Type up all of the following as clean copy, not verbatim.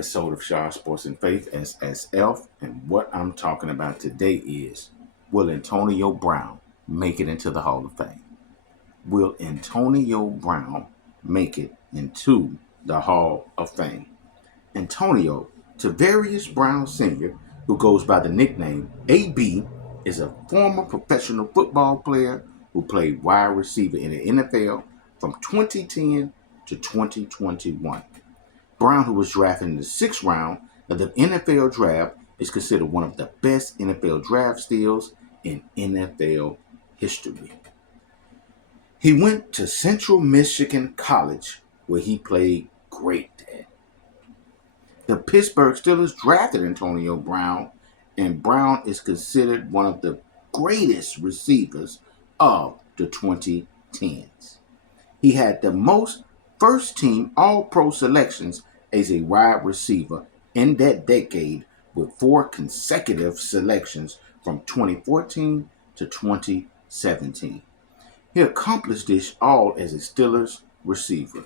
episode of Shaw Sports and Faith SSF. And what I'm talking about today is, will Antonio Brown make it into the Hall of Fame? Will Antonio Brown make it into the Hall of Fame? Antonio Tavarius Brown Sr., who goes by the nickname AB, is a former professional football player who played wide receiver in the NFL from 2010 to 2021. Brown, who was drafted in the 6th round of the NFL draft, is considered one of the best NFL draft steals in NFL history. He went to Central Michigan College, where he played great at. The Pittsburgh Steelers drafted Antonio Brown, and Brown is considered one of the greatest receivers of the 2010s. He had the most first-team All-Pro selections as a wide receiver in that decade, with 4 consecutive selections from 2014 to 2017. He accomplished this all as a Steelers receiver.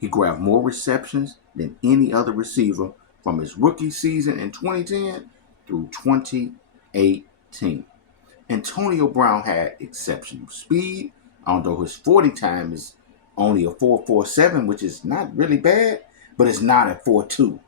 He grabbed more receptions than any other receiver from his rookie season in 2010 through 2018. Antonio Brown had exceptional speed, although his 40 time is only a 4.47, which is not really bad, but it's not a 4.2.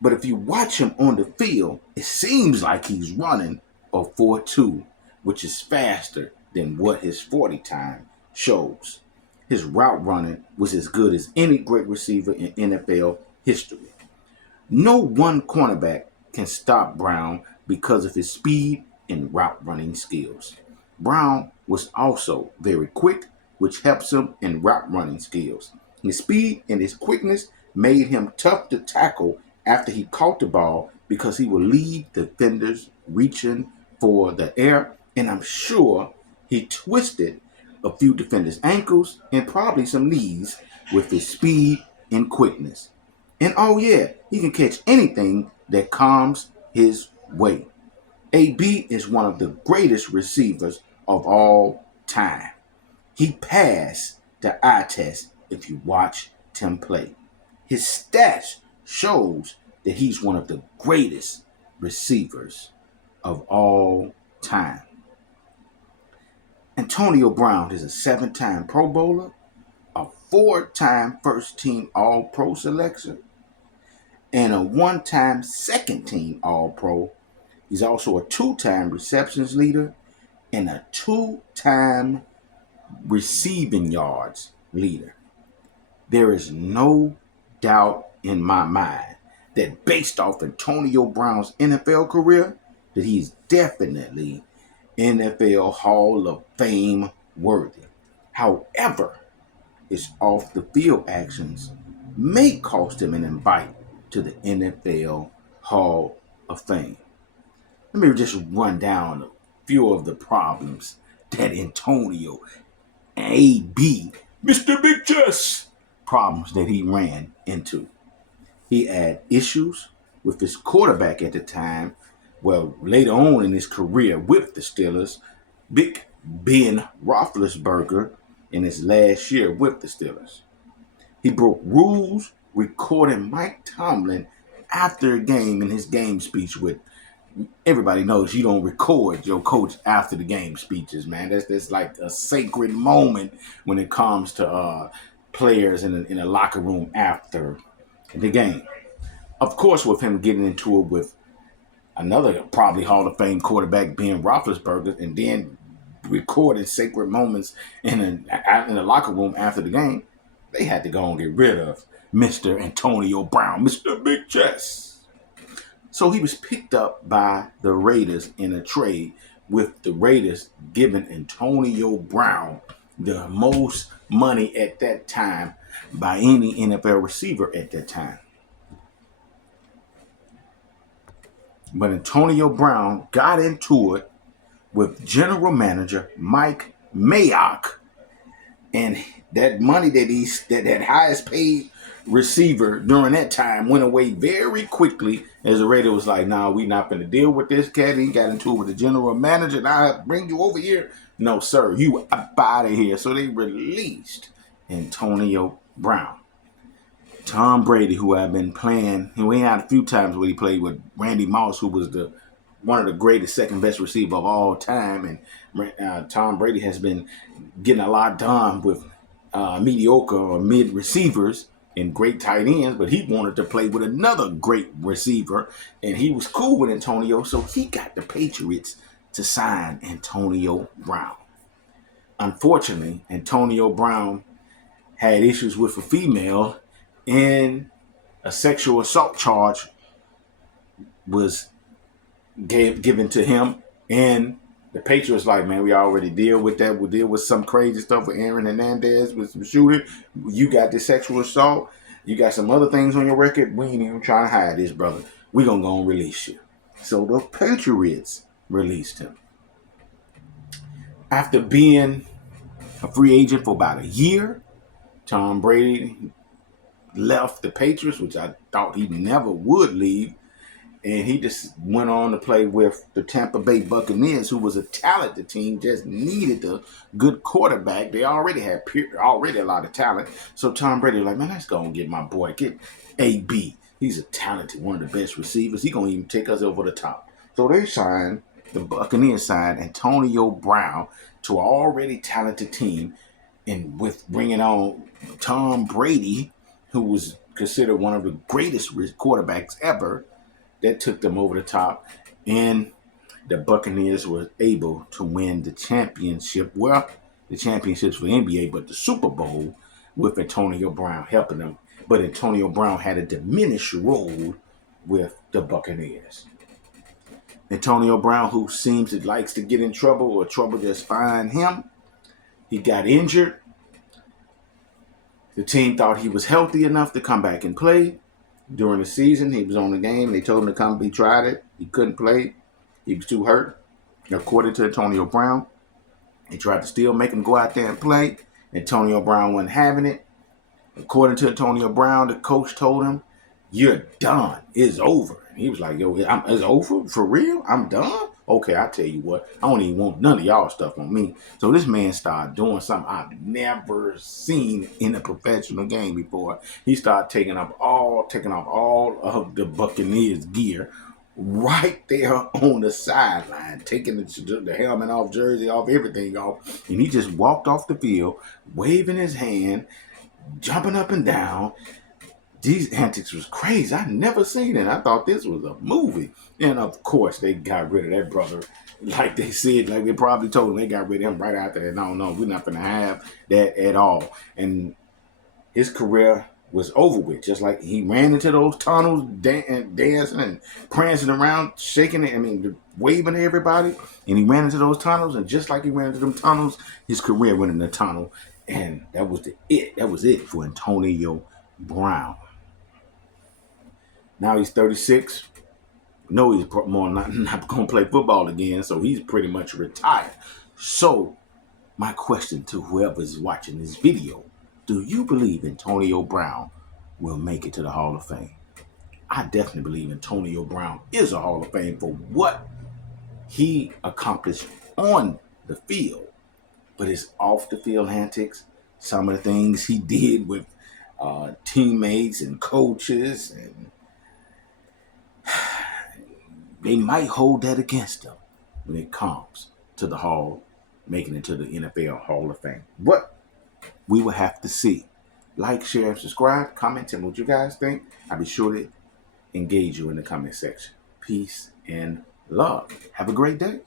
But if you watch him on the field, it seems like he's running a 4.2, which is faster than what his 40 time shows. His route running was as good as any great receiver in NFL history. No one cornerback can stop Brown because of his speed and route running skills. Brown was also very quick, which helps him in route running skills. His speed and his quickness made him tough to tackle after he caught the ball, because he would leave defenders reaching for the air, and I'm sure he twisted a few defenders' ankles and probably some knees with his speed and quickness. And oh yeah, he can catch anything that comes his way. AB is one of the greatest receivers of all time. He passed the eye test if you watch him play. His stats shows that he's one of the greatest receivers of all time. Antonio Brown is a 7-time Pro Bowler, a 4-time first-team All-Pro selection, and a 1-time second-team All-Pro. He's also a 2-time receptions leader and a 2-time receiving yards leader. There is no doubt in my mind that based off Antonio Brown's NFL career, that he's definitely NFL Hall of Fame worthy. However, his off the field actions may cost him an invite to the NFL Hall of Fame. Let me just run down a few of the problems that Antonio AB, Mr. Big Chess, problems that he ran into. He had issues with his quarterback at the time. Well, later on in his career with the Steelers, Big Ben Roethlisberger, in his last year with the Steelers. He broke rules recording Mike Tomlin after a game in his game speech. With everybody knows you don't record your coach after the game speeches, man. That's like a sacred moment when it comes to players in a locker room after the game. Of course, with him getting into it with another probably Hall of Fame quarterback, Ben Roethlisberger, and then recording sacred moments in the locker room after the game, they had to go and get rid of Mr. Antonio Brown, Mr. Big Chess. So he was picked up by the Raiders in a trade, with the Raiders giving Antonio Brown the most money at that time by any NFL receiver at that time. But Antonio Brown got into it with general manager Mike Mayock, and that money that highest paid receiver during that time went away very quickly, as the Raider was like, nah, we not going to deal with this cat. He got into it with the general manager, and I bring you over here. No, sir, you up out of here. So they released Antonio Brown. Tom Brady, who I've been playing, and we had a few times where he played with Randy Moss, who was one of the greatest second best receiver of all time, and Tom Brady has been getting a lot done with mediocre or mid receivers and great tight ends, but he wanted to play with another great receiver, and he was cool with Antonio, so he got the Patriots to sign Antonio Brown. Unfortunately, Antonio Brown had issues with a female, and a sexual assault charge was given to him, and the Patriots like, man, we already deal with that. We deal with some crazy stuff with Aaron Hernandez with some shooting. You got this sexual assault. You got some other things on your record. We ain't even trying to hide this, brother. We gonna go and release you. So the Patriots released him. After being a free agent for about a year, Tom Brady left the Patriots, which I thought he never would leave. And he just went on to play with the Tampa Bay Buccaneers, who was a talented team, just needed a good quarterback. They already had a lot of talent. So Tom Brady was like, man, let's go and get my boy, get AB. He's a talented, one of the best receivers. He's going to even take us over the top. So the Buccaneers signed Antonio Brown to an already talented team. And with bringing on Tom Brady, who was considered one of the greatest quarterbacks ever, that took them over the top, and the Buccaneers were able to win the championship. Well, the championships for the NBA, but the Super Bowl with Antonio Brown helping them. But Antonio Brown had a diminished role with the Buccaneers. Antonio Brown, who seems to likes to get in trouble or trouble just find him, he got injured. The team thought he was healthy enough to come back and play. During the season, he was on the game. They told him to come. He tried it. He couldn't play. He was too hurt. According to Antonio Brown, they tried to still make him go out there and play. Antonio Brown wasn't having it. According to Antonio Brown, the coach told him, "You're done. It's over." And he was like, "Yo, it's over? For real? I'm done? Okay, I tell you what. I don't even want none of y'all stuff on me." So this man started doing something I've never seen in a professional game before. He started taking off all of the Buccaneers gear right there on the sideline, taking the helmet off, jersey off, everything off. And he just walked off the field, waving his hand, jumping up and down. These antics was crazy. I never seen it. I thought this was a movie. And of course, they got rid of that brother. Like they said, like they probably told him, they got rid of him right after that. No, we're not going to have that at all. And his career was over with. Just like he ran into those tunnels, dancing and prancing around, shaking it, waving to everybody. And he ran into those tunnels. And just like he ran into them tunnels, his career went in the tunnel. And that was it. That was it for Antonio Brown. Now he's 36. No, he's more not going to play football again, so he's pretty much retired. So, my question to whoever's watching this video, do you believe Antonio Brown will make it to the Hall of Fame? I definitely believe Antonio Brown is a Hall of Fame for what he accomplished on the field, but his off the field antics, some of the things he did with teammates and coaches, and they might hold that against him when it comes to the Hall, making it to the NFL Hall of Fame. But we will have to see. Like, share, and subscribe. Comment, tell me what you guys think. I'll be sure to engage you in the comment section. Peace and love. Have a great day.